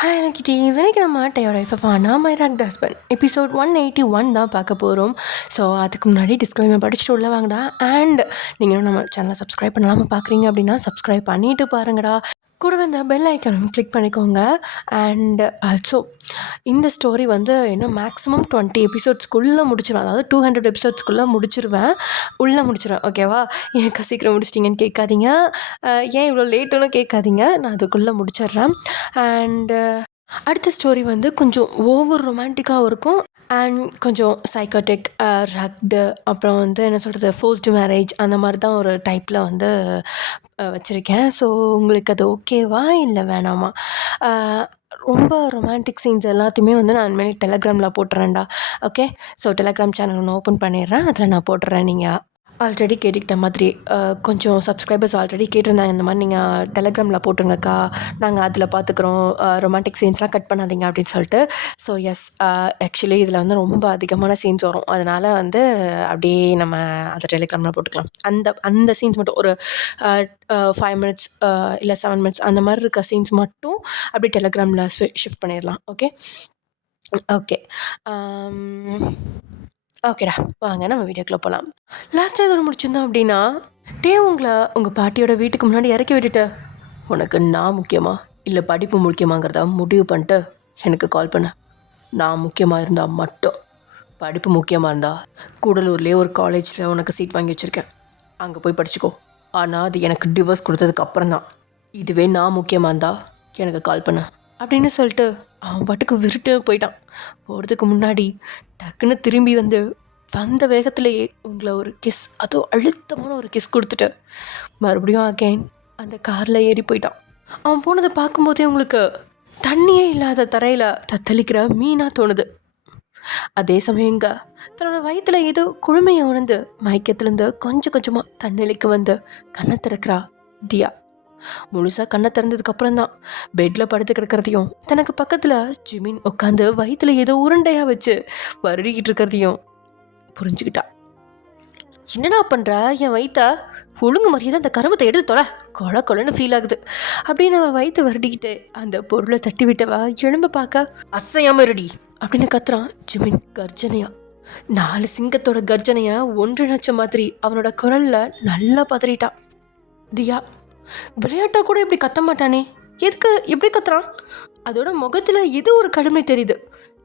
Hi எனக்கு இன்னைக்கு நம்ம டயோட எஃப்எஃப்ஆனா மை ரேங்க் ஹஸ்பண்ட் எபிசோட் 181 தான் பார்க்க போகிறோம். ஸோ அதுக்கு முன்னாடி டிஸ்க்ளைமர் படிச்சுட்டு உள்ள வாங்கடா. அண்ட் நீங்களும் நம்ம சேனலை சப்ஸ்கிரைப் பண்ணாமல் பார்க்குறீங்க அப்படின்னா சப்ஸ்கிரைப் பண்ணிவிட்டு பாருங்கடா. கூடவே இந்த பெல் ஐக்கானும் கிளிக் பண்ணிக்கோங்க. அண்ட் ஆல்சோ இந்த ஸ்டோரி வந்து இன்னும் மேக்ஸிமம் 20 எபிசோட்ஸ்க்குள்ளே முடிச்சிடுவேன். அதாவது 200 எபிசோட்ஸ்க்குள்ளே முடிச்சிருவேன். முடிச்சிடுவேன். ஓகேவா? ஏன் சீக்கிரம் முடிச்சிட்டிங்கன்னு கேட்காதீங்க. ஏன் இவ்வளோ லேட்டுன்னு கேட்காதீங்க. நான் அதுக்குள்ளே முடிச்சிடுறேன். அண்டு அடுத்த ஸ்டோரி வந்து கொஞ்சம் ஓவர் ரொமான்டிக்காகவும் இருக்கும். அண்ட் கொஞ்சம் சைக்காட்டிக், ரக்டு, அப்புறம் வந்து என்ன சொல்கிறது, ஃபோர்ஸ்டு மேரேஜ் அந்த மாதிரி தான் ஒரு டைப்பில் வந்து வச்சுருக்கேன். ஸோ உங்களுக்கு அது ஓகேவா இல்லை வேணாமா? ரொம்ப ரொமான்டிக் சீன்ஸ் எல்லாத்தையுமே வந்து நான் இனிமேல் டெலகிராமில் போட்டுறேன்டா. ஓகே, ஸோ டெலகிராம் சேனல் ஒன்று ஓப்பன் பண்ணிடுறேன். அதில் நான் போட்டுறேன். நீங்கள் ஆல்ரெடி கேட்டுக்கிட்ட மாதிரி கொஞ்சம் சப்ஸ்கிரைபர்ஸ் ஆல்ரெடி கேட்டிருந்தாங்க, இந்த மாதிரி நீங்கள் டெலகிராமில் போட்டுருங்கக்கா, நாங்கள் அதில் பார்த்துக்குறோம், ரொமான்டிக் சீன்ஸ்லாம் கட் பண்ணாதீங்க அப்படின்னு சொல்லிட்டு. ஸோ எஸ், ஆக்சுவலி இதில் வந்து ரொம்ப அதிகமான சீன்ஸ் வரும். அதனால் வந்து அப்படியே நம்ம அதை டெலிகிராமில் போட்டுக்கலாம். அந்த சீன்ஸ் மட்டும் ஒரு 5 மினிட்ஸ் இல்லை 7 மினிட்ஸ் அந்த மாதிரி இருக்க சீன்ஸ் மட்டும் அப்படியே டெலகிராமில் ஷிஃப்ட் பண்ணிடலாம். ஓகே ஓகே ஓகேடா, வாங்க நம்ம வீடியோக்குள்ளே போகலாம். லாஸ்ட்டாக எதோ முடிச்சிருந்தோம் அப்படின்னா, உங்கள் பாட்டியோட வீட்டுக்கு முன்னாடி இறக்கி விட்டுட்டு, உனக்கு நான் முக்கியமா இல்லை படிப்பு முக்கியமாங்கிறத முடிவு பண்ணிட்டு எனக்கு கால் பண்ண. நான் முக்கியமாக இருந்தால் மட்டும், படிப்பு முக்கியமாக இருந்தால் கூடலூர்லேயே ஒரு காலேஜில் உனக்கு சீட் வாங்கி வச்சுருக்கேன், அங்கே போய் படிச்சுக்கோ. ஆனால் அது எனக்கு டிவோர்ஸ் கொடுத்ததுக்கு அப்புறம் தான். இதுவே நான் முக்கியமாக இருந்தால் எனக்கு கால் பண்ண அப்படின்னு சொல்லிட்டு அவன் பாட்டுக்கு விருட்டு போயிட்டான். போகிறதுக்கு முன்னாடி டக்குன்னு திரும்பி வந்த வேகத்திலேயே உங்களை ஒரு கிஸ், அதுவும் அழுத்தமான ஒரு கிஸ் கொடுத்துட்டு மறுபடியும் அகைன் அந்த காரில் ஏறி போயிட்டான். அவன் போனதை பார்க்கும்போதே உங்களுக்கு தண்ணியே இல்லாத தரையில் தத்தளிக்கிற மீனாக தோணுது. அதே சமயங்க தன்னோட வயிற்றில் ஏதோ குழுமையை உணர்ந்து மயக்கத்துலேருந்து கொஞ்சம் கொஞ்சமாக தன்னிலைக்கு வந்து கண்ணை திறக்கிறா தியா. முழுசாக கண்ணை திறந்ததுக்கு அப்புறம் தான் பெட்டில் படுத்து கிடக்கிறதையும், தனக்கு பக்கத்தில் ஜிமின் உட்காந்து வயிற்றுல ஏதோ உருண்டையாக வச்சு வருடிக்கிட்டு இருக்கிறதையும் புரிஞ்சுக்கிட்டா. என்னடா பண்ணுற, என் வயிற்ற ஒழுங்கு மரியாதை அந்த கருமத்தை எடுத்து தொலை, கொலை கொலைன்னு ஃபீல் ஆகுது அப்படின்னு அவன் வயிற்று வருடிக்கிட்டு அந்த பொருளை தட்டி விட்டவா எழும்ப பார்க்க, அசையாம இருடி அப்படின்னு கத்துறான் ஜிமின் கர்ஜனையா. 4 சிங்கத்தோட கர்ஜனையை ஒன்றிணைச்ச மாதிரி அவனோட குரலில் நல்லா பதறிட்டான். தியா விளையாட்டா கூட இப்படி கத்த மாட்டானே, எதுக்கு எப்படி கத்துறான்? அதோட முகத்தில் ஏதோ ஒரு கடுமை தெரியுது.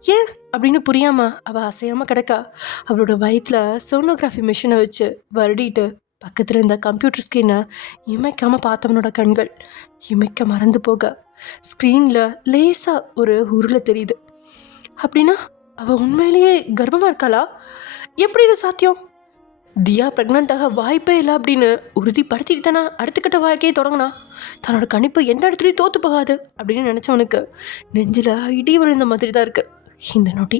ஏன் அப்படின்னு புரியாமல் அவள் அசையாமல் கிடக்கா. அவளோட வயிற்றில் சோனோகிராஃபி மிஷினை வச்சு வருடிட்டு பக்கத்தில் இருந்த கம்ப்யூட்டர் ஸ்க்ரீனை இமைக்காமல் பார்த்தவனோட கண்கள் இமைக்க மறந்து போக ஸ்க்ரீனில் லேசாக ஒரு உருளை தெரியுது. அப்படின்னா அவள் உண்மையிலேயே கர்ப்பமாக இருக்காளா? எப்படி இது சாத்தியம்? தியா ப்ரெக்னெண்ட்டாக வாய்ப்பே இல்லை அப்படின்னு உறுதிப்படுத்திட்டு தானே அடுத்த கட்ட வாழ்க்கையை தொடங்கினா. தன்னோட கணிப்பு எந்த இடத்துலையும் தோற்று போகாது அப்படின்னு நினச்சவனுக்கு நெஞ்சில் இடி விழுந்த மாதிரி தான் இருக்குது இந்த நொடி.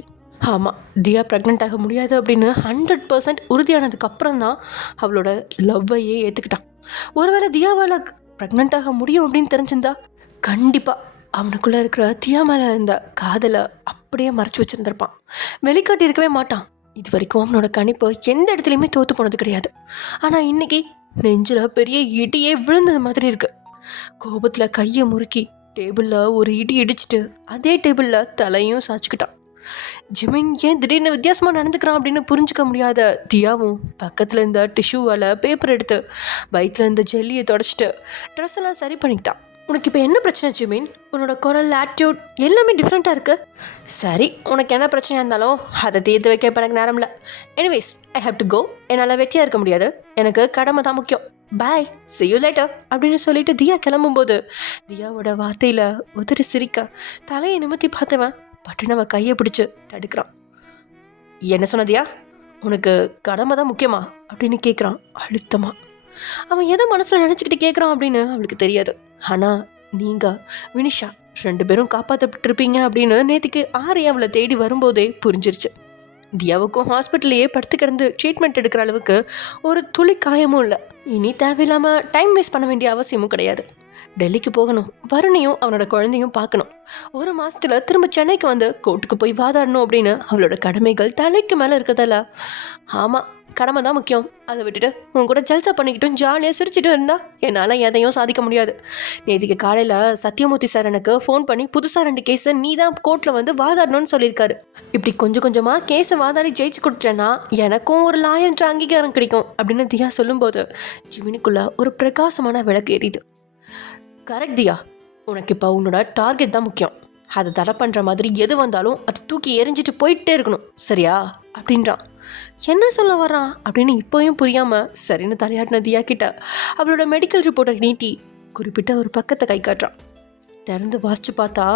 ஆமாம், தியா ப்ரெக்னென்ட் ஆக முடியாது அப்படின்னு 100% உறுதியானதுக்கு அப்புறம் தான் அவளோட லவ்வையே ஏற்றுக்கிட்டான். ஒருவேளை தியாவால் ப்ரெக்னென்ட் ஆக முடியும் அப்படின்னு தெரிஞ்சிருந்தா கண்டிப்பாக அவனுக்குள்ளே இருக்கிற தியா மேலே இந்த காதலை அப்படியே மறைச்சி வச்சுருந்துருப்பான், வெளிக்காட்டி இருக்கவே மாட்டான். இது வரைக்கும் அவனோட கணிப்பு எந்த இடத்துலையுமே தோற்று போனது கிடையாது. ஆனால் இன்றைக்கி நெஞ்சில் பெரிய இடியே விழுந்தது மாதிரி இருக்குது. கோபத்தில் கையை முறுக்கி டேபிளில் ஒரு இடி இடிச்சிட்டு அதே டேபிளில் தலையும் சாய்ச்சிக்கிட்டான். ஜிமின் ஏன் திடீர்னு வித்தியாசமாக நடந்துக்கிறான் அப்படின்னு புரிஞ்சுக்க முடியாத தியாவும் பக்கத்தில் இருந்த டிஷ்யூவால் பேப்பர் எடுத்து வயிற்றில் இருந்த ஜெல்லியை தொடச்சிட்டு ட்ரெஸ் எல்லாம் சரி பண்ணிக்கிட்டான். உனக்கு இப்போ என்ன பிரச்சனை ஜிமின்? உன்னோட குரல், ஆட்டிடியூட் எல்லாமே டிஃப்ரெண்ட்டாக இருக்குது. சரி, உனக்கு என்ன பிரச்சனையாக இருந்தாலும் அதை தீர்த்து வைக்க இப்போ எனக்கு நேரம் இல்லை. Anyways, I have to go. என்னால் வெட்டியாக இருக்க முடியாது, எனக்கு கடமை தான் முக்கியம். பாய், see you later அப்படின்னு சொல்லிட்டு தியா கிளம்பும்போது தியாவோட வார்த்தையில் உதறி சிரிக்க தலையை நிமித்தி பார்த்தவன் பட்டுன்னு அவன் கையை பிடிச்சி தடுக்கிறான். என்ன சொன்னதியா? உனக்கு கடமை தான் முக்கியமா அப்படின்னு கேட்குறான் அழுத்தமாக. அவன் எதை மனசில் நினச்சிக்கிட்டு கேட்குறான் அப்படின்னு அவளுக்கு தெரியாது. ஆனால் நீங்கள் வினிஷா 2 பேரும் காப்பாற்றப்பட்டிருப்பீங்க அப்படின்னு நேற்றுக்கு ஆரியா அவளை தேடி வரும்போதே புரிஞ்சிருச்சு. தியாவுக்கும் ஹாஸ்பிட்டல்லையே படுத்து கிடந்து ட்ரீட்மெண்ட் எடுக்கிற அளவுக்கு ஒரு துளி காயமும் இல்லை. இனி தேவையில்லாமல் டைம் வேஸ்ட் பண்ண வேண்டிய அவசியமும் கிடையாது. டெல்லிக்கு போகணும், வருணையும் அவனோட குழந்தையும் பார்க்கணும். 1 மாசத்துல திரும்ப சென்னைக்கு வந்து கோர்ட்டுக்கு போய் வாதாடணும் அப்படின்னு அவளோட கடமைகள் தலைக்கு மேலே இருக்கிறதால, ஆமாம் கடமை தான் முக்கியம், அதை விட்டுட்டு உன் கூட ஜல்சா பண்ணிக்கிட்டும் ஜாலியாக சிரிச்சிட்டும் இருந்தா என்னால் எதையும் சாதிக்க முடியாது. நேற்றுக்கு காலையில் சத்யமூர்த்தி சார் எனக்கு ஃபோன் பண்ணி புதுசாக 2 கேஸை நீ தான் கோர்ட்டில் வந்து வாதாடணும்னு சொல்லியிருக்காரு. இப்படி கொஞ்சம் கொஞ்சமாக கேஸை வாதாடி ஜெயிச்சு கொடுத்துட்டேன்னா எனக்கும் ஒரு லாயன்ற அங்கீகாரம் கிடைக்கும் அப்படின்னு தியா சொல்லும்போது ஜிமினிக்குள்ள ஒரு பிரகாசமான விளக்கு எரியுது. கரெக்ட் தியா, உனக்கு இப்போ உன்னோட டார்கெட் தான் முக்கியம். அதை தடை பண்ணுற மாதிரி எது வந்தாலும் அதை தூக்கி எரிஞ்சிட்டு போயிட்டே இருக்கணும், சரியா அப்படின்றான். என்ன சொல்ல வர்றான் அப்படின்னு இப்போயும் புரியாமல் சரின்னு தலையாட்டின தியா கிட்ட அவளோட மெடிக்கல் ரிப்போர்ட்டை நீட்டி குறிப்பிட்ட ஒரு பக்கத்தை கை காட்டுறான். திறந்து வாசிச்சு பார்த்தா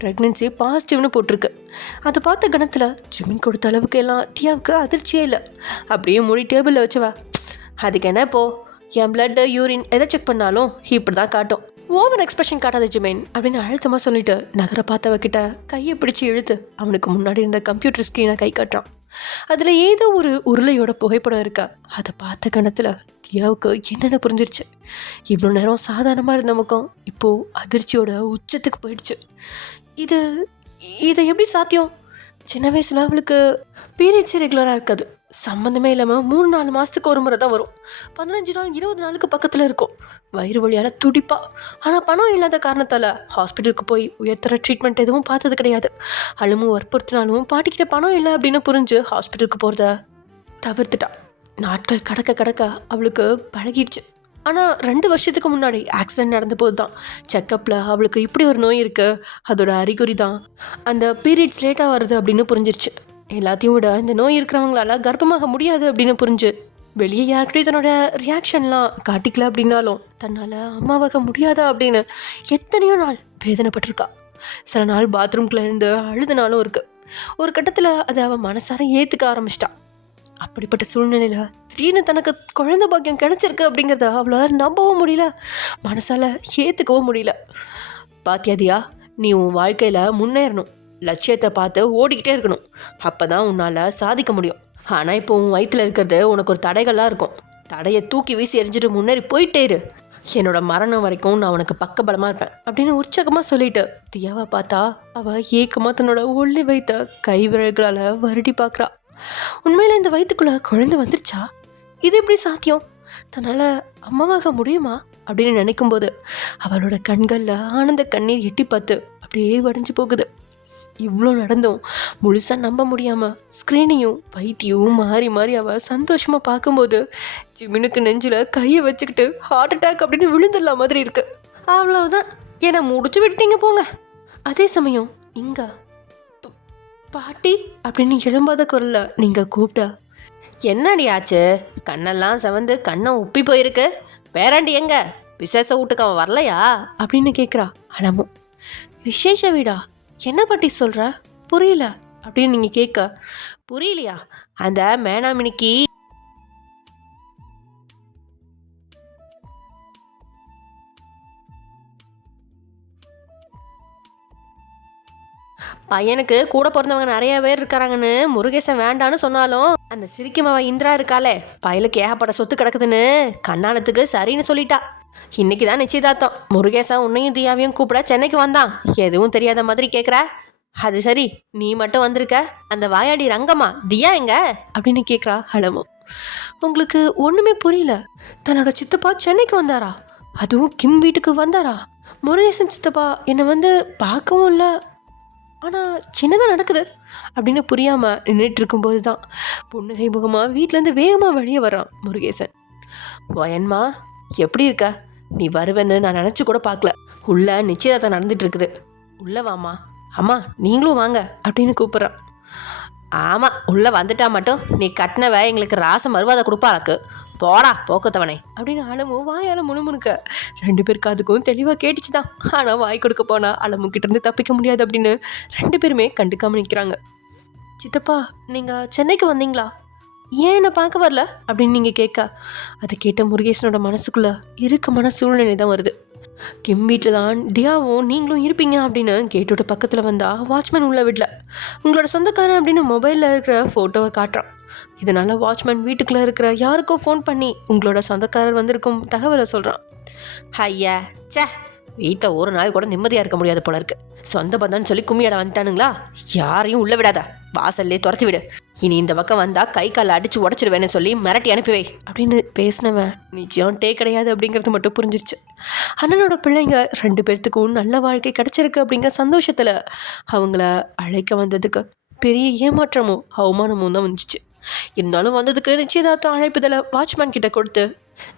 ப்ரெக்னென்சி பாசிட்டிவ்னு போட்டிருக்கு. அதை பார்த்த கணத்தில் ஜிமின் கொடுத்த அளவுக்கு எல்லாம் தியாவுக்கு அதிர்ச்சியே இல்லை. அப்படியே மூடி டேபிளில் வச்சுவா. அதுக்கு என்ன இப்போ என் பிளட்டு யூரின் எதை செக் பண்ணாலும் இப்படி தான் காட்டும். ஓவர் எக்ஸ்பிரஷன் காட்டாத ஜிமைன் அப்படின்னு அழுத்தமாக சொல்லிட்டு நகர பார்த்தவகிட்ட கையை பிடிச்சி இழுத்து அவனுக்கு முன்னாடி இருந்த கம்ப்யூட்டர் ஸ்க்ரீனை கை காட்டுறான். அதில் ஏதோ ஒரு உருளையோட புகைப்படம் இருக்கா. அதை பார்த்த கணத்தில் தியாவுக்கு என்னென்ன புரிஞ்சிருச்சு. இவ்வளோ நேரம் சாதாரணமாக இருந்த முகம் இப்போது அதிர்ச்சியோட உச்சத்துக்கு போயிடுச்சு. இதை எப்படி சாத்தியம்? சின்ன வயசில் அவளுக்கு பீரியட்ஸே ரெகுலராக இருக்காது. சம்மந்தமே இல்லாமல் 3-4 மாதத்துக்கு ஒரு முறை தான் வரும். 15 நாள் 20 நாளுக்கு பக்கத்தில் இருக்கும். வயிறு வழியால் துடிப்பா. ஆனால் பணம் இல்லாத காரணத்தால் ஹாஸ்பிட்டலுக்கு போய் உயர்த்தர ட்ரீட்மெண்ட் எதுவும் பார்த்தது கிடையாது. அழுமும் வற்புறுத்தினாலும் பாட்டிக்கிட்ட பணம் இல்லை அப்படின்னு புரிஞ்சு ஹாஸ்பிட்டலுக்கு போகிறத தவிர்த்துட்டா. நாட்கள் கடக்க அவளுக்கு பழகிடுச்சு. ஆனால் 2 வருஷத்துக்கு முன்னாடி ஆக்சிடென்ட் நடந்த போது தான் செக்கப்பில் அவளுக்கு இப்படி ஒரு நோய் இருக்குது, அதோட அறிகுறி தான் அந்த பீரியட்ஸ் லேட்டாக வருது அப்படின்னு புரிஞ்சிருச்சு. எல்லாத்தையும் விட இந்த நோய் இருக்கிறவங்களால கர்ப்பமாக முடியாது அப்படின்னு புரிஞ்சு வெளியே யாருக்கிட்டையும் தன்னோட ரியாக்ஷன்லாம் காட்டிக்கல அப்படின்னாலும் தன்னால் அம்மாவாக முடியாதா அப்படின்னு எத்தனையோ நாள் வேதனைப்பட்டிருக்கா. சில நாள் பாத்ரூம்குள்ளே இருந்து அழுதுனாலும் இருக்குது. ஒரு கட்டத்தில் அதை அவள் மனசார ஏற்றுக்க ஆரம்பிச்சிட்டா. அப்படிப்பட்ட சூழ்நிலையில் திடீர்னு தனக்கு குழந்தை பாக்கியம் கிடைச்சிருக்கு அப்படிங்கிறத அவளால் நம்பவும் முடியல, மனசால் ஏற்றுக்கவும் முடியல. பாத்தியாதியா, நீ உன் வாழ்க்கையில் முன்னேறணும், லட்சியத்தை பார்த்து ஓடிக்கிட்டே இருக்கணும். அப்போ தான் உன்னால் சாதிக்க முடியும். ஆனால் இப்போ உன் வயிற்றில் இருக்கிறது உனக்கு ஒரு தடைகளாக இருக்கும். தடையை தூக்கி வீசி எரிஞ்சிட்டு முன்னேறி போயிட்டே இரு. என்னோட மரணம் வரைக்கும் நான் உனக்கு பக்கபலமாக இருப்பேன் அப்படின்னு உற்சாகமாக சொல்லிட்டு தியாவை பார்த்தா அவள் ஏக்கமாக தன்னோட ஒல்லி வைத்த கை விரல்களால் வருடி பார்க்குறா. உண்மையில் இந்த வயிற்றுக்குள்ளே குழந்தை வந்துருச்சா? இது எப்படி சாத்தியம்? தன்னால் அம்மாவாக முடியுமா அப்படின்னு நினைக்கும்போது அவளோட கண்களில் ஆனந்த கண்ணீர் எட்டி பார்த்து அப்படியே வடிஞ்சு போகுது. இவ்வளோ நடந்தும் முழுசாக நம்ப முடியாமல் ஸ்க்ரீனையும் வயிற்றையும் மாறி மாறி அவள் சந்தோஷமாக பார்க்கும்போது ஜிமினுக்கு நெஞ்சில் கையை வச்சுக்கிட்டு ஹார்ட் அட்டாக் அப்படின்னு விழுந்துடலாம் மாதிரி இருக்கு. அவ்வளவுதான், என்னை முடிச்சு விட்டுட்டீங்க போங்க. அதே சமயம் இங்கே பாட்டி அப்படின்னு எழும்பாத குரலில் நீங்கள் கூப்பிட்டா, என்னடி ஆச்சு? கண்ணெல்லாம் செவந்து கண்ணை உப்பி போயிருக்கு. பேராண்டி எங்க? விசேஷ வீட்டுக்கு அவன் வரலையா அப்படின்னு கேட்குறா அலமும். விசேஷ வீடா? என்ன பாட்டி சொல்கிற? புரியல அப்படின்னு நீங்கள் கேட்க, புரியலையா? அந்த மேனாமினிக்கு பையனுக்கு கூட பிறந்தவங்க நிறைய பேர் இருக்காங்கன்னு முருகேசன் வேண்டான்னு சொன்னாலும் அந்த சிரிக்குமாவ இந்திரா இருக்காளே, பயலுக்கு ஏகப்பட்ட சொத்து கிடக்குதுன்னு கண்ணாலத்துக்கு சரின்னு சொல்லிட்டா. இன்னைக்கு தான் நிச்சயதார்த்தம். முருகேசன் உன்னையும் தியாவையும் கூப்பிட சென்னைக்கு வந்தான். எதுவும் தெரியாத மாதிரி கேட்குற? அது சரி, நீ மட்டும் வந்திருக்க, அந்த வாயாடி ரங்கம்மா தியா எங்க அப்படின்னு கேட்குறா ஹலமு. உங்களுக்கு ஒன்றுமே புரியல. தன்னோட சித்தப்பா சென்னைக்கு வந்தாரா? அதுவும் கிம் வீட்டுக்கு வந்தாரா? முருகேசன் சித்தப்பா என்னை வந்து பார்க்கவும் இல்லை, ஆனால் சின்னதாக நடக்குது அப்படின்னு புரியாமல் நின்றுட்டு இருக்கும்போது தான் புன்னகை முகமாக வீட்டிலேருந்து வேகமாக வெளியே வரான் முருகேசன். வயன்மா எப்படி இருக்க? நீ வருவேன்னு நான் நினச்சி கூட பார்க்கல. உள்ள நிச்சயதார்த்தம் நடந்துட்டு இருக்குது, உள்ளே வாமா. அம்மா நீங்களும் வாங்க அப்படின்னு கூப்பிட்றான். ஆமாம், உள்ளே வந்துட்டா மட்டும் நீ கட்டினவ எங்களுக்கு ராச மறுவாதை கொடுப்பாளக்கு, போடா போக்கத்தவனே அப்படின்னு அலமும் வாயால் முணுமுணுக்க 2 பேருக்கு அதுக்கும் தெளிவாக கேட்டுச்சு தான். ஆனால் வாய் கொடுக்க போனால் அலமு கிட்டேருந்து தப்பிக்க முடியாது அப்படின்னு 2 பேருமே கண்டுக்காமல் நிற்கிறாங்க. சித்தப்பா நீங்கள் சென்னைக்கு வந்தீங்களா? ஏன் என்னை பார்க்க வரல அப்படின்னு நீங்கள் கேட்க, அதை கேட்ட முருகேசனோட மனசுக்குள்ளே இறுக்கமான சூழ்நிலை தான் வருது. கிம் வீட்டில் தான் தியாவும் நீங்களும் இருப்பீங்க அப்படின்னு கேட்டோட பக்கத்தில் வந்தால் வாட்ச்மேன் உள்ள வீட்டில் உங்களோட சொந்தக்காரன் அப்படின்னு மொபைலில் இருக்கிற ஃபோட்டோவை காட்டுறான். இதனால் வாட்ச்மேன் வீட்டுக்குள்ளே இருக்கிற யாருக்கோ ஃபோன் பண்ணி உங்களோட சொந்தக்காரர் வந்திருக்கும் தகவலை சொல்கிறான். ஐயா சே, வீட்டில் ஒரு நாள் கூட நிம்மதியாக இருக்க முடியாது போல இருக்கு. சொந்த பந்தம்னு சொல்லி கும்மியாட வந்துட்டானுங்களா, யாரையும் உள்ள விடாத, வாசல்லே துரத்தி விடு. இனி இந்த பக்கம் வந்தா கை காலை அடிச்சு உடச்சிடுவேன்னு சொல்லி மிரட்டி அனுப்பிவை அப்படின்னு பேசினவன் நிச்சயம் டே கிடையாது அப்படிங்கிறது மட்டும் புரிஞ்சிருச்சு. அண்ணனோட பிள்ளைங்க 2 பேர்த்துக்கும் நல்ல வாழ்க்கை கிடைச்சிருக்கு அப்படிங்கிற சந்தோஷத்தில் அவங்கள அழைக்க வந்ததுக்கு பெரிய ஏமாற்றமும் அவமானமும் தான் வந்துச்சு. இருந்தாலும் வந்ததுக்கு நிச்சயதார்த்தம் அழைப்புதலை வாட்ச்மேன் கிட்ட கொடுத்து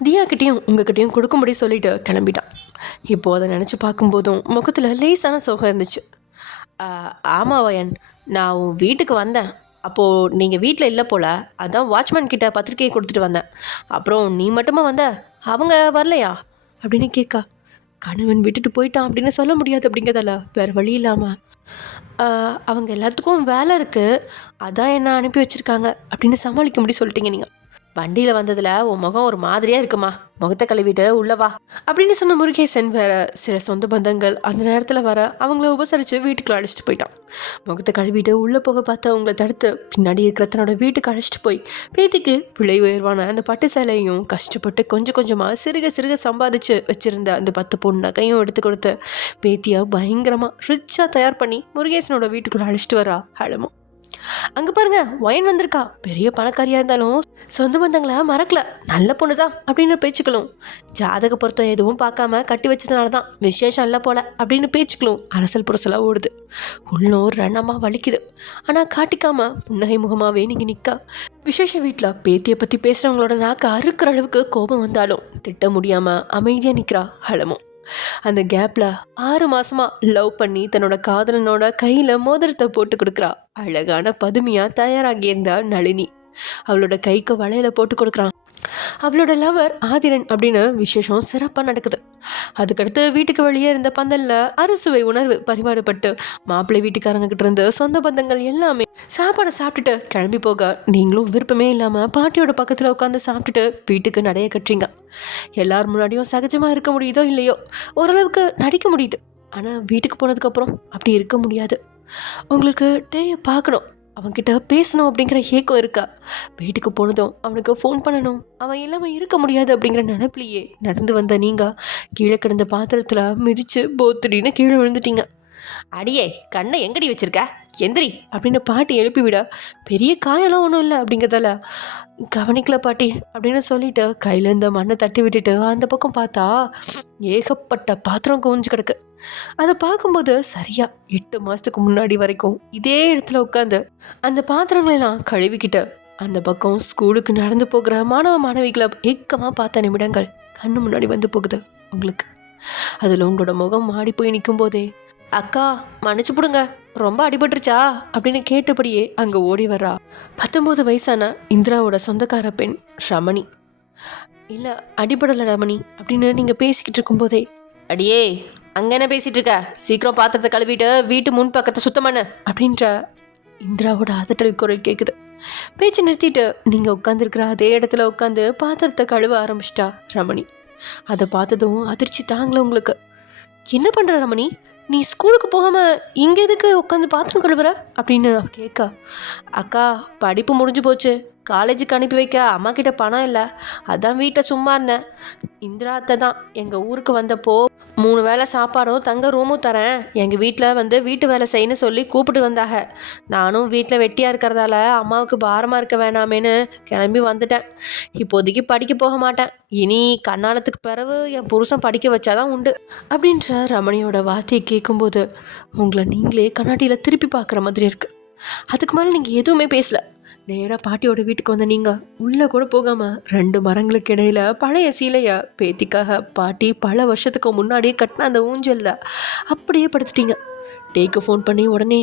தியா கிட்டேயும் உங்ககிட்டையும் கொடுக்கும்படி சொல்லிட்டு கிளம்பிட்டான். இப்போது அதை நினச்சி பார்க்கும்போதும் முகத்தில் லேசான சோகம் இருந்துச்சு. ஆமாம் வயன், நான் உன் வீட்டுக்கு வந்தேன். அப்போது நீங்கள் வீட்டில் இல்லை போல், அதான் வாட்ச்மேன் கிட்ட பத்திரிக்கையை கொடுத்துட்டு வந்தேன். அப்புறம் நீ மட்டுமா வந்த, அவங்க வரலையா அப்படின்னு கேட்கா. கணவன் விட்டுட்டு போயிட்டான் அப்படின்னு சொல்ல முடியாது அப்படிங்கிறதால வேறு வழி இல்லாமல் அவங்க எல்லாத்துக்கும் வேலை இருக்குது, அதான் என்ன அனுப்பி வச்சுருக்காங்க அப்படின்னு சமாளிக்க முடியும் சொல்லிட்டீங்க நீங்கள். வண்டியில் வந்ததில் உன் முகம் ஒரு மாதிரியாக இருக்குமா, முகத்தை கழுவிட்டு உள்ளவா அப்படின்னு சொன்ன முருகேசன் வேற சில சொந்த பந்தங்கள் அந்த நேரத்தில் வர அவங்கள உபசரித்து வீட்டுக்குள்ள அழைச்சிட்டு போயிட்டான். முகத்தை கழுவிட்டு உள்ளே போக பார்த்து அவங்கள தடுத்து பின்னாடி இருக்கிற தன்னோட வீட்டுக்கு அழைச்சிட்டு போய் பேத்திக்கு விலை உயர்வான அந்த பட்டு சேலையும் கஷ்டப்பட்டு கொஞ்சம் கொஞ்சமாக சிறுக சம்பாதிச்சு வச்சுருந்த அந்த 10 பொண்ணு நகையும் எடுத்து கொடுத்து பேத்தியை பயங்கரமாக ரிச்சாக தயார் பண்ணி முருகேசனோட வீட்டுக்குள்ளே அழைச்சிட்டு வரா ஹலமோ. அங்கே பாருங்க, ஒயன் வந்திருக்கா, பெரிய பணக்காரியாக இருந்தாலும் சொந்த பந்தங்களை மறக்கல, நல்ல பொண்ணு தான் அப்படின்னு பேச்சுக்களும், ஜாதக பொருத்தம் எதுவும் பார்க்காம கட்டி வச்சதுனால தான் விசேஷம் இல்லை போல அப்படின்னு பேச்சுக்களும் அரசல் புரசலாக ஓடுது. உள்ளூர் ரணமாக வலிக்குது, ஆனால் காட்டிக்காம புன்னகை முகமாகவே நீங்கள் நிற்கா. விசேஷ வீட்டில் பேத்தியை பற்றி பேசுகிறவங்களோட நாக்கு அறுக்கிற அளவுக்கு கோபம் வந்தாலும் திட்ட முடியாமல் அமைதியாக நிற்கிறா ஹலமோ. அந்த கேப்பில் 6 மாதமாக லவ் பண்ணி தன்னோட காதலனோட கையில் மோதிரத்தை போட்டு கொடுக்குறா அழகான பதுமையாக தயாராகியிருந்தா நளினி. அவளோட கைக்கு வளையல போட்டு கொடுக்குறான் அவளோட லவர் ஆதிரன் அப்படின்னு விசேஷம் சிறப்பாக நடக்குது. அதுக்கடுத்து வீட்டுக்கு வெளியே இருந்த பந்தலில் அறுசுவை உணர்வு பரிமாறப்பட்டு மாப்பிள்ளை வீட்டுக்காரங்க கிட்ட இருந்து சொந்த பந்தங்கள் எல்லாமே சாப்பாடை சாப்பிட்டுட்டு கிளம்பி போக நீங்களும் விருப்பமே இல்லாமல் பாட்டியோட பக்கத்தில் உட்காந்து சாப்பிட்டுட்டு வீட்டுக்கு நடைய கட்டுறீங்க. எல்லார் முன்னாடியும் சகஜமாக இருக்க முடியுதோ இல்லையோ ஓரளவுக்கு நடிக்க முடியுது, ஆனால் வீட்டுக்கு போனதுக்கப்புறம் அப்படி இருக்க முடியாது. உங்களுக்கு டேயை பார்க்கணும், அவன்கிட்ட பேசணும் அப்படிங்கிற ஏக்கம் இருக்கா. வீட்டுக்கு போனதும் அவனுக்கு ஃபோன் பண்ணணும், அவன் இல்லாமல் இருக்க முடியாது அப்படிங்கிற நினைப்பிலேயே நடந்து வந்த நீங்கள் கீழே கிடந்த பாத்திரத்தில் மிதித்து போத்துடின்னு கீழே விழுந்துட்டீங்க. அடியே, கண்ணை எங்கடி வச்சிருக்க, எந்திரி அப்படின்னு பாட்டி எழுப்பி விட பெரிய காயெல்லாம் ஒன்றும் இல்லை அப்படிங்கிறதால கவனிக்கல பாட்டி அப்படின்னு சொல்லிட்டு கையில் இருந்த மண்ணை தட்டி விட்டுட்டு அந்த பக்கம் பார்த்தா ஏகப்பட்ட பாத்திரம் குவிஞ்சு கிடக்கு. அதை பார்க்கும்போது சரியா 8 மாதத்துக்கு முன்னாடி வரைக்கும் இதே இடத்துல உட்காந்து அந்த பாத்திரங்களெல்லாம் கழுவிக்கிட்டு அந்த பக்கம் ஸ்கூலுக்கு நடந்து போகிற மாணவ மாணவிகளை ஏக்கமாக பார்த்த நிமிடங்கள் கண்ணு முன்னாடி வந்து போகுது உங்களுக்கு. அதில் உங்களோட முகம் மாடி போய் நிற்கும் போதே அக்கா மன்னிச்சு போடுங்க, ரொம்ப அடிபட்டுருச்சா அப்படின்னு கேட்டபடியே அங்கே ஓடி வரா 19 வயசான இந்திராவோட சொந்தக்கார பெண் ரமணி. இல்லை அடிபடலை ரமணி அப்படின்னு நீங்கள் பேசிக்கிட்டு இருக்கும்போதே அடியே அங்கே என்ன பேசிகிட்டு இருக்க, சீக்கிரம் பாத்திரத்தை கழுவிட்டு வீட்டு முன் பக்கத்தை சுத்தம் பண்ணு அப்படின்ற இந்திராவோட அதட்டல் குரல் கேட்குது. பேச்சு நிறுத்திட்டு நீங்கள் உட்காந்துருக்கிற அதே இடத்துல உட்காந்து பாத்திரத்தை கழுவ ஆரம்பிச்சிட்டா ரமணி. அதை பார்த்ததும் அதிர்ச்சி தாங்கல உங்களுக்கு. என்ன பண்ணுற ரமணி, நீ ஸ்கூலுக்கு போகாமல் இங்கே எதுக்கு உட்காந்து பாத்திரம் கழுவுற அப்படின்னு அவ கேட்கா. அக்கா படிப்பு முடிஞ்சு போச்சு, காலேஜுக்கு அனுப்பி வைக்க அம்மா கிட்ட பணம் இல்லை, அதான் வீட்டில் சும்மா இருந்தேன். இந்திரா அத்தை தான் எங்கள் ஊருக்கு வந்தப்போ 3 வேளை சாப்பாடும் தங்க ரூமும் தரேன், எங்கள் வீட்டில் வந்து வீட்டு வேலை செய்யணும்னு சொல்லி கூப்பிட்டு வந்தாங்க. நானும் வீட்டில் வெட்டியாக இருக்கிறதால அம்மாவுக்கு பாரமாக இருக்க வேணாமேன்னு கிளம்பி வந்துட்டேன். இப்போதைக்கு படிக்க போக மாட்டேன், இனி கண்ணாலத்துக்கு பிறகு என் புருஷன் படிக்க வச்சாதான் உண்டு அப்படின்ற ரமணியோட வார்த்தையை கேட்கும்போது உங்களை நீங்களே கண்ணாடியில் திருப்பி பார்க்குற மாதிரி இருக்குது. அதுக்கு மேலே நீங்கள் எதுவுமே பேசலை. நேராக பாட்டியோட வீட்டுக்கு வந்த நீங்கள் உள்ளே கூட போகாமல் 2 மரங்களுக்கு இடையில பழைய சீலையை பேத்திக்காக பாட்டி பல வருஷத்துக்கு முன்னாடியே கட்டின அந்த ஊஞ்சலில் அப்படியே படுத்துட்டீங்க. டேக்கு ஃபோன் பண்ணி உடனே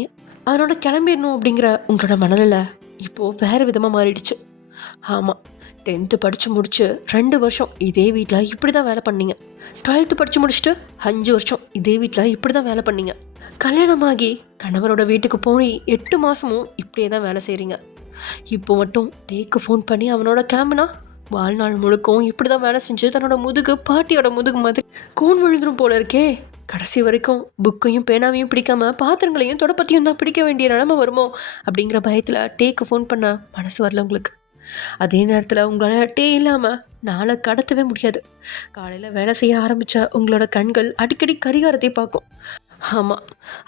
அவனோட கிளம்பிடணும் அப்படிங்கிற உங்களோட மனநிலை இப்போது வேறு விதமாக மாறிடுச்சு. ஆமாம், 10th படித்து முடிச்சு 2 வருஷம் இதே வீட்டில் இப்படி தான் வேலை பண்ணீங்க. 12th படித்து முடிச்சுட்டு 5 வருஷம் இதே வீட்டில் இப்படி தான் வேலை பண்ணீங்க. கல்யாணமாகி கணவரோட வீட்டுக்கு போய் 8 மாதமும் இப்படியே தான் வேலை செய்கிறீங்க. இப்போ மட்டும் டேக்கு ஃபோன் பண்ணி அவனோட கிளம்புனா வாழ்நாள் முழுக்கவும் இப்படி தான் வேலை செஞ்சு தன்னோட முதுகு பாட்டியோட முதுகு மாதிரி கூன் விழுந்துரும் போல இருக்கே. கடைசி வரைக்கும் புக்கையும் பேனாவையும் பிடிக்காம பாத்திரங்களையும் தொடப்பத்தையும் தான் பிடிக்க வேண்டிய நிலைமை வருமோ அப்படிங்கிற பயத்தில் டேக்கு ஃபோன் பண்ண மனசு வரல உங்களுக்கு. அதே நேரத்தில் உங்களால் டே இல்லாமல் நாளை கடத்தவே முடியாது. காலையில் வேலை செய்ய ஆரம்பித்த உங்களோட கண்கள் அடிக்கடி கடிகாரத்தை பார்க்கும். ஆமாம்,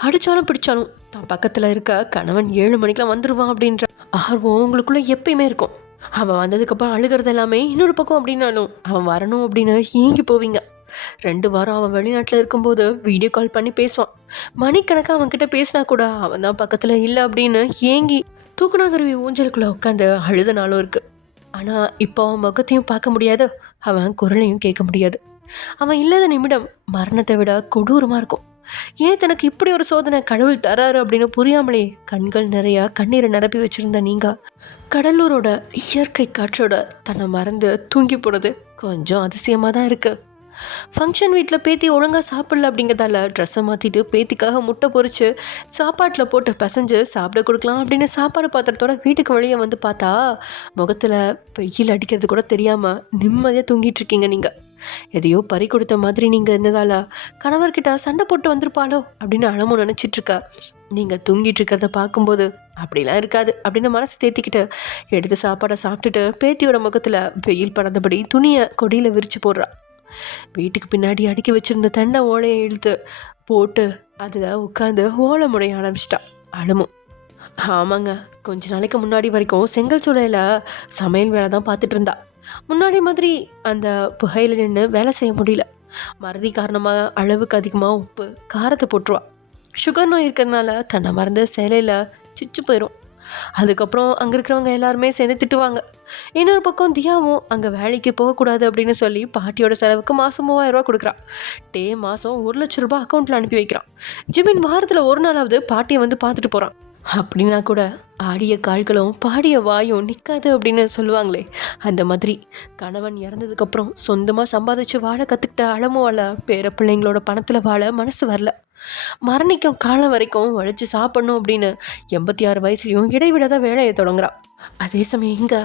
அடித்தாலும் பிடிச்சாலும் தான் பக்கத்தில் இருக்க கணவன் 7 மணிக்கெலாம் வந்துடுவான் அப்படின்ற ஆர்வம் உங்களுக்குள்ளே எப்பயுமே இருக்கும். அவன் வந்ததுக்கப்புறம் அழுகிறது எல்லாமே இன்னொரு பக்கம் அப்படின்னாலும் அவன் வரணும் அப்படின்னு ஏங்கி போவீங்க. 2 வாரம் அவன் வெளிநாட்டில் இருக்கும்போது வீடியோ கால் பண்ணி பேசுவான். மணிக்கணக்காக அவன்கிட்ட பேசினா கூட அவன் தான் பக்கத்தில் இல்லை அப்படின்னு ஏங்கி தூக்குனாங்கருவி ஊஞ்சலுக்குள்ளே உட்காந்து அழுத நாளும் இருக்குது. ஆனால் இப்போ அவன் முகத்தையும் பார்க்க முடியாது, அவன் குரலையும் கேட்க முடியாது. அவன் இல்லாத நிமிடம் மரணத்தை விட கொடூரமாக இருக்கும். ஏன் தனக்கு இப்படி ஒரு சோதனை கடவுள் தராரு அப்படின்னு புரியாமலே கண்கள் நிறையா கண்ணீரை நிரப்பி வச்சுருந்த நீங்கள் கடலூரோட இயற்கை காற்றோட தன்னை மறந்து தூங்கி போனது கொஞ்சம் அதிசயமாக தான் இருக்குது. ஃபங்க்ஷன் வீட்டில் பேத்தி ஒழுங்காக சாப்பிடல அப்படிங்கிறதால ட்ரெஸ்ஸை மாற்றிட்டு பேத்திக்காக முட்டை பொரித்து சாப்பாட்டில் போட்டு பிசைஞ்சு சாப்பிட கொடுக்கலாம் அப்படின்னு சாப்பாடு பாத்திரத்தோட வீட்டுக்கு வெளியே வந்து பார்த்தா முகத்தில் வெயில் அடிக்கிறது கூட தெரியாமல் நிம்மதியாக தூங்கிட்டு இருக்கீங்க. நீங்கள் எதையோ பறி கொடுத்த மாதிரி நீங்கள் இருந்ததால கணவர்கிட்ட சண்டை போட்டு வந்திருப்பாளோ அப்படின்னு அழமும் நினச்சிட்ருக்கா. நீங்கள் தூங்கிட்டு இருக்கிறத பார்க்கும்போது அப்படிலாம் இருக்காது அப்படின்னு மனசு தேத்திக்கிட்டு எடுத்து சாப்பாடை சாப்பிட்டுட்டு பேத்தியோட முகத்தில் வெயில் படாதபடி துணியை கொடியில் விரித்து போடுறா. வீட்டுக்கு பின்னாடி அடுக்கி வச்சுருந்த தென்னை ஓலையை இழுத்து போட்டு அதில் உட்காந்து ஓலை முடைய ஆரம்பிச்சிட்டா அழமும். ஆமாங்க, கொஞ்ச நாளைக்கு முன்னாடி வரைக்கும் செங்கல் சூளையில் சமையல் வேலை தான் பார்த்துட்டு இருந்தா. முன்னாடி மாதிரி அந்த புகையில் நின்று வேலை செய்ய முடியல. மறதி காரணமாக அளவுக்கு அதிகமாக உப்பு காரத்தை போட்டுருவா. சுகர் நோய் இருக்கிறதுனால தன்னை மறந்து சேலையில் சிச்சு போயிடும். அதுக்கப்புறம் அங்கே இருக்கிறவங்க எல்லாருமே சேர்ந்து திட்டுவாங்க. இன்னொரு பக்கம் தியாவும் அங்கே வேலைக்கு போகக்கூடாது அப்படின்னு சொல்லி பாட்டியோட செலவுக்கு மாதம் 3000 ரூபா கொடுக்குறான். மாதம் 1,00,000 ரூபாய் அக்கௌண்ட்டில் அனுப்பி வைக்கிறான். ஜிமின் வாரத்தில் ஒரு நாளாவது பாட்டியை வந்து பார்த்துட்டு போகிறான். அப்படின்னா கூட ஆடிய கால்களும் பாடிய வாயும் நிற்காது அப்படின்னு சொல்லுவாங்களே, அந்த மாதிரி கணவன் இறந்ததுக்கப்புறம் சொந்தமாக சம்பாதிச்சு வாழ கற்றுக்கிட்ட அழமுவால பேர பிள்ளைங்களோட பணத்தில் வாழ மனசு வரல. மரணிக்கும் காலம் வரைக்கும் உழைச்சி சாப்பிடணும் அப்படின்னு 86 வயசுலையும் இடைவிட தான் வேலையை தொடங்குறான். அதே சமயம் இங்கே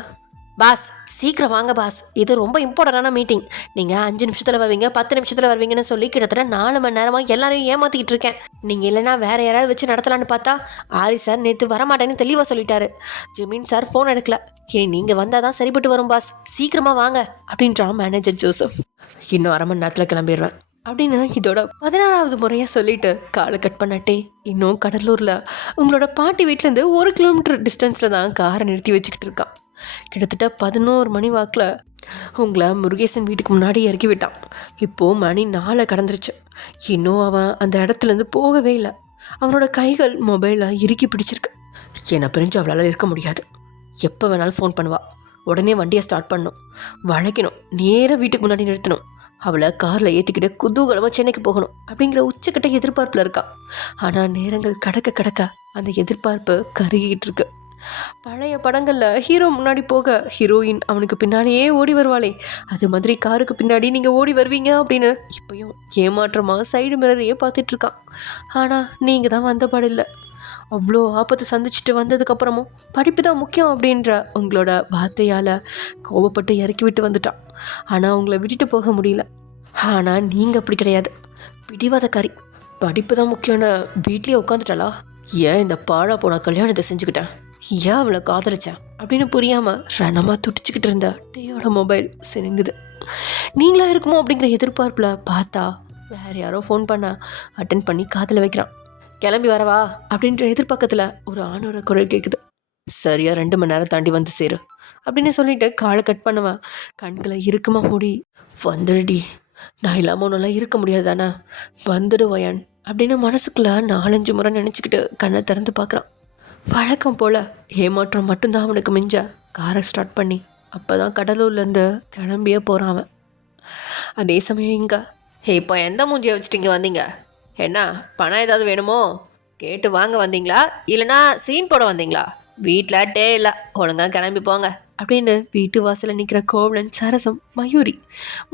பாஸ் சீக்கிரம் வாங்க பாஸ், இது ரொம்ப இம்பார்ட்டண்டான மீட்டிங். நீங்கள் 5 நிமிஷத்தில் வருவீங்க 10 நிமிஷத்தில் வருவீங்கன்னு சொல்லி கிட்டத்தட்ட 4 மணி நேரமாக எல்லாரையும் ஏமாற்றிக்கிட்டு இருக்கேன். நீங்கள் இல்லைனா வேறு யாராவது வச்சு நடத்தலான்னு பார்த்தா ஆரி சார் நேற்று வரமாட்டேன்னு தெளிவாக சொல்லிட்டாரு. ஜிமின் சார் ஃபோன் எடுக்கல. இனி நீங்கள் வந்தால் தான் சரிப்பட்டு வரும் பாஸ், சீக்கிரமாக வாங்க அப்படின்றான் மேனேஜர் ஜோசப். இன்னும் 1/2 மணி நேரத்தில் கிளம்பிடுவேன் அப்படின்னு இதோட 16வது முறையாக சொல்லிட்டு காலை கட் பண்ணட்டே இன்னும் கடலூரில் உங்களோட பாட்டி வீட்டிலேருந்து 1 கிலோமீட்டர் டிஸ்டன்ஸில் தான் காரை நிறுத்தி வச்சுக்கிட்டு இருக்கான். கிட்டத்தட்ட 11 மணி வாக்கில் உங்களை முருகேசன் வீட்டுக்கு முன்னாடி இறக்கி விட்டான். இப்போது மணி 4 கடந்துருச்சு. இன்னும் அவன் அந்த இடத்துலேருந்து போகவே இல்லை. அவனோட கைகள் மொபைலில் இறுக்கி பிடிச்சிருக்கு. என்னை பிரிஞ்சு அவளால் இருக்க முடியாது. எப்போ வேணாலும் ஃபோன் பண்ணுவாள். உடனே வண்டியை ஸ்டார்ட் பண்ணணும், வளைக்கணும், நேராக வீட்டுக்கு முன்னாடி நிறுத்தணும், அவளை காரில் ஏற்றிக்கிட்டு குதூகலமாக சென்னைக்கு போகணும் அப்படிங்கிற உச்சக்கட்ட எதிர்பார்ப்பில் இருக்கான். ஆனால் நேரங்கள் கடக்க கடக்க அந்த எதிர்பார்ப்பு கருகிக்கிட்டு இருக்கு. பழைய படங்களில் ஹீரோ முன்னாடி போக ஹீரோயின் அவனுக்கு பின்னாடியே ஓடி வருவாளே, அது மாதிரி காருக்கு பின்னாடி நீங்கள் ஓடி வருவீங்க அப்படின்னு இப்போயும் ஏமாற்றமாக சைடு மிரரையே பார்த்துட்ருக்கான். ஆனால் நீங்கள் தான் வந்த பாடில்லை. அவ்வளோ ஆபத்தை சந்திச்சுட்டு வந்ததுக்கப்புறமும் படிப்பு தான் முக்கியம் அப்படின்ற உங்களோட வார்த்தையால் கோபப்பட்டு இறக்கி விட்டு வந்துட்டான். ஆனால் உங்களை விட்டுட்டு போக முடியல. ஆனால் நீங்கள் அப்படி கிடையாது, பிடிவாதக்காரி. படிப்பு தான் முக்கியம்னு வீட்லேயே உட்காந்துட்டாளா? ஏன் இந்த பாழா போன கல்யாணத்தை செஞ்சுக்கிட்டேன், ஏன் அவளை காதலிச்சேன் அப்படின்னு புரியாமல் ரணமாக துடிச்சிக்கிட்டு இருந்த டேயோட மொபைல் சினுங்குது. நீங்களா இருக்குமோ அப்படிங்கிற எதிர்பார்ப்பில் பார்த்தா வேறு யாரோ ஃபோன் பண்ண அட்டன் பண்ணி காதில் வைக்கிறான். கிளம்பி வரவா அப்படின்ற எதிர்பக்கத்தில் ஒரு ஆணோட குரல் கேட்குது. சரியாக 2 மணி நேரம் தாண்டி வந்து சேரு அப்படின்னு சொல்லிட்டு காலை கட் பண்ணுவேன். கண்களை இறுக்கமாக மூடி வந்துடுடி, நான் இல்லாமல் ஒன்றெல்லாம் இருக்க முடியாது தானே, வந்துடுவயன் அப்படின்னு மனசுக்குள்ளே 4-5 முறை நினச்சிக்கிட்டு கண்ணை திறந்து பார்க்குறான். வழக்கம் போல் ஏமாற்றம் மட்டும்தான் அவனுக்கு மிஞ்ச காரை ஸ்டார்ட் பண்ணி அப்போ தான் கடலூர்லேருந்து கிளம்பியே போகிறான் அவன். அதே சமயம் இங்கே இப்போ எந்த மூஞ்சியை வச்சுட்டு இங்கே வந்தீங்க? என்ன பணம் ஏதாவது வேணுமோ கேட்டு வாங்க வந்தீங்களா, இல்லைனா சீன் போட வந்தீங்களா? வீட்டில் டே இல்லை, ஒழுங்காக கிளம்பி போங்க அப்படின்னு வீட்டு வாசலில் நிற்கிற கோவலன், சரசம், மயூரி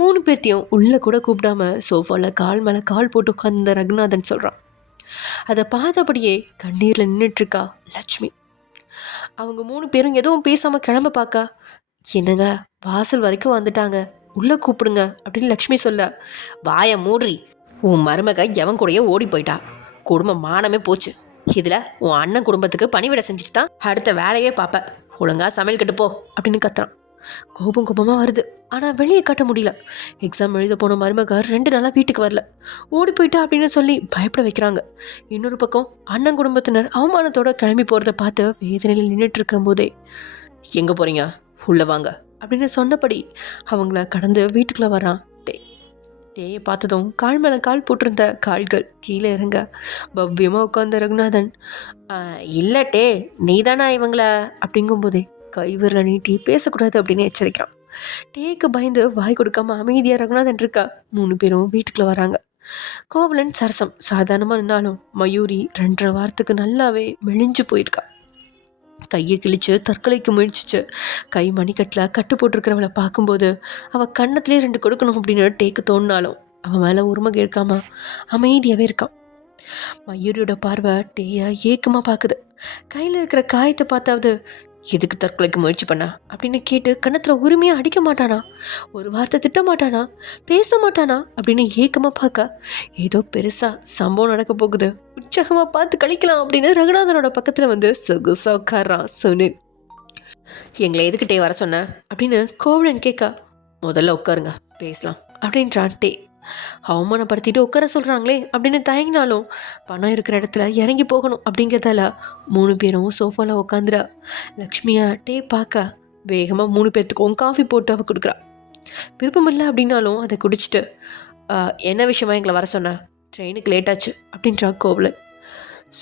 3 பேர்த்தையும் உள்ளே கூட கூப்பிடாம சோஃபாவில் கால் மேலே கால் போட்டு உட்கார்ந்த ரகுநாதன் சொல்கிறான். அதை பார்த்தபடியே கண்ணீரில் நின்றுட்டுருக்கா லட்சுமி. அவங்க 3 பேரும் எதுவும் பேசாமல் கிளம்ப பார்க்கா. என்னங்க வாசல் வரைக்கும் வந்துட்டாங்க, உள்ளே கூப்பிடுங்க அப்படின்னு லக்ஷ்மி சொல்ல, வாயை மூடி, உன் மருமக எவன் கூடயே ஓடி போயிட்டா, குடும்ப மானமே போச்சு. இதில் உன் அண்ணன் குடும்பத்துக்கு பணிவிட செஞ்சுட்டு தான் அடுத்த வேலையே பார்ப்பேன். ஒழுங்கா சமையல் கட்டு போ அப்படின்னு கத்துறான். கோபமாக வருது, ஆனால் வெளியே காட்ட முடியல. எக்ஸாம் எழுத போன மருமக 2 நாளாக வீட்டுக்கு வரல, ஓடி போயிட்டா அப்படின்னு சொல்லி பயப்பட வைக்கிறாங்க. இன்னொரு பக்கம் அண்ணன் குடும்பத்தினர் அவமானத்தோட கிளம்பி போகிறத பார்த்து வேதனையில் நின்றுட்டு இருக்கும் போதே, எங்கே போகிறீங்க, உள்ளே வாங்க அப்படின்னு சொன்னபடி அவங்கள கடந்து வீட்டுக்குள்ளே வரான் டே. டேயை பார்த்ததும் கால் மேலே கால் போட்டிருந்த கால்கள் கீழே இறங்க பவ்யமாக உட்காந்த ரகுநாதன், இல்லை டே நீ தானா இவங்கள அப்படிங்கும்போதே கைவிரல நீட்டி பேசக்கூடாது அப்படின்னு எச்சரிக்கிறான். டேக்கு பயந்து வாய் கொடுக்காம அமைதியாக ரகுநாதன் இருக்கா. 3 பேரும் வீட்டுக்குள்ளே வராங்க. கோவலன் சரசம் சாதாரணமாக நின்னாலும் மயூரி 2.5 வாரத்துக்கு நல்லாவே மெலிஞ்சு போயிருக்கா. கையை கிழிச்சு தற்கொலைக்கு முயற்சிச்சு கை மணிக்கட்டில் கட்டு போட்டிருக்கிறவளை பார்க்கும்போது அவள் கன்னத்துலேயே 2 கொடுக்கணும் அப்படின்னு டேக்கு தோணினாலும் அவன் மேலே உரிமை கேட்காம அமைதியாகவே இருக்கான். மயூரியோட பார்வை டேயை ஏக்கமாக பார்க்குது. கையில் இருக்கிற காயத்தை பார்த்தாவது எதுக்கு தற்கொலைக்கு முயற்சி பண்ணா அப்படின்னு கேட்டு கன்னத்தில் உரிமையாக அடிக்க மாட்டானா, ஒரு வார்த்தை திட்ட மாட்டானா, பேச மாட்டானா அப்படின்னு ஏக்கமாக பார்க்க ஏதோ பெருசாக சம்பவம் நடக்க போகுது, உற்சாகமாக பார்த்து கழிக்கலாம் அப்படின்னு ரகுநாதனோட பக்கத்தில் வந்து சொகுசா உட்காரான் சுனில். எங்களை எதுக்கு டே வர சொன்ன அப்படின்னு கோவலன் கேட்க, முதல்ல உட்காருங்க பேசலாம் அப்படின்றான் டே. அவமானப்படுத்திட்டு உட்கார சொல்கிறாங்களே அப்படின்னு தயங்கினாலும் பணம் இருக்கிற இடத்துல இறங்கி போகணும் அப்படிங்கிறதால 3 பேரும் சோஃபாவில் உட்காந்துரா. லக்ஷ்மியா டே பார்க்க வேகமாக 3 பேர்த்துக்கும் காஃபி போட்டு அவள் கொடுக்குறா. விருப்பம் இல்லை அப்படின்னாலும் அதை குடிச்சிட்டு, என்ன விஷயமா எங்களை வர சொன்ன, ட்ரெயினுக்கு லேட்டாச்சு அப்படின்றா கோவலன்.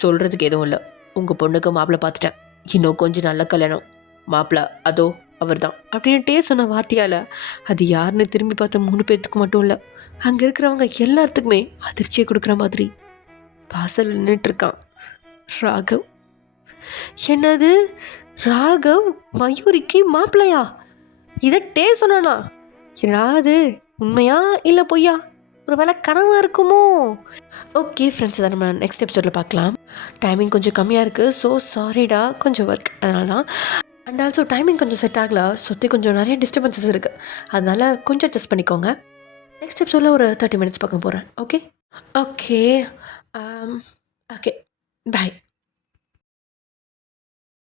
சொல்கிறதுக்கு எதுவும் இல்லை, உங்கள் பொண்ணுக்கு மாப்பிள்ளை பார்த்துட்டேன், இன்னும் கொஞ்சம் நல்ல கல்யாணம், மாப்பிள்ளை அதோ அவர் தான் அப்படின்னு டே சொன்ன வார்த்தையால் அது யாருன்னு திரும்பி பார்த்த 3 பேர்த்துக்கு மட்டும் இல்லை, அங்கே இருக்கிறவங்க எல்லாத்துக்குமே அதிர்ச்சியை கொடுக்குற மாதிரி வாசல் நின்றுட்டுருக்கான் ராகவ். என்னது, ராகவ் மயூரிக்கு மாப்பிள்ளையா? இதை டே சொன்னானா? ஏதாவது உண்மையா இல்லை பொய்யா? ஒரு வேளை கனவாக இருக்குமோ? ஓகே ஃப்ரெண்ட்ஸ், அதை நம்ம நெக்ஸ்ட் எபிசோடில் பார்க்கலாம். டைமிங் கொஞ்சம் கம்மியாக இருக்குது, ஸோ சாரிடா, கொஞ்சம் ஒர்க், அதனால தான். அண்ட் ஆல்சோ டைமிங் கொஞ்சம் செட் ஆகலை, சுற்றி கொஞ்சம் நிறைய டிஸ்டர்பன்சஸ் இருக்குது, அதனால் கொஞ்சம் அட்ஜஸ்ட் பண்ணிக்கோங்க. நெக்ஸ்ட் எபிசோடில் ஒரு 30 மினிட்ஸ் பக்கம் போகிறேன். ஓகே ஓகே ஓகே, பாய்.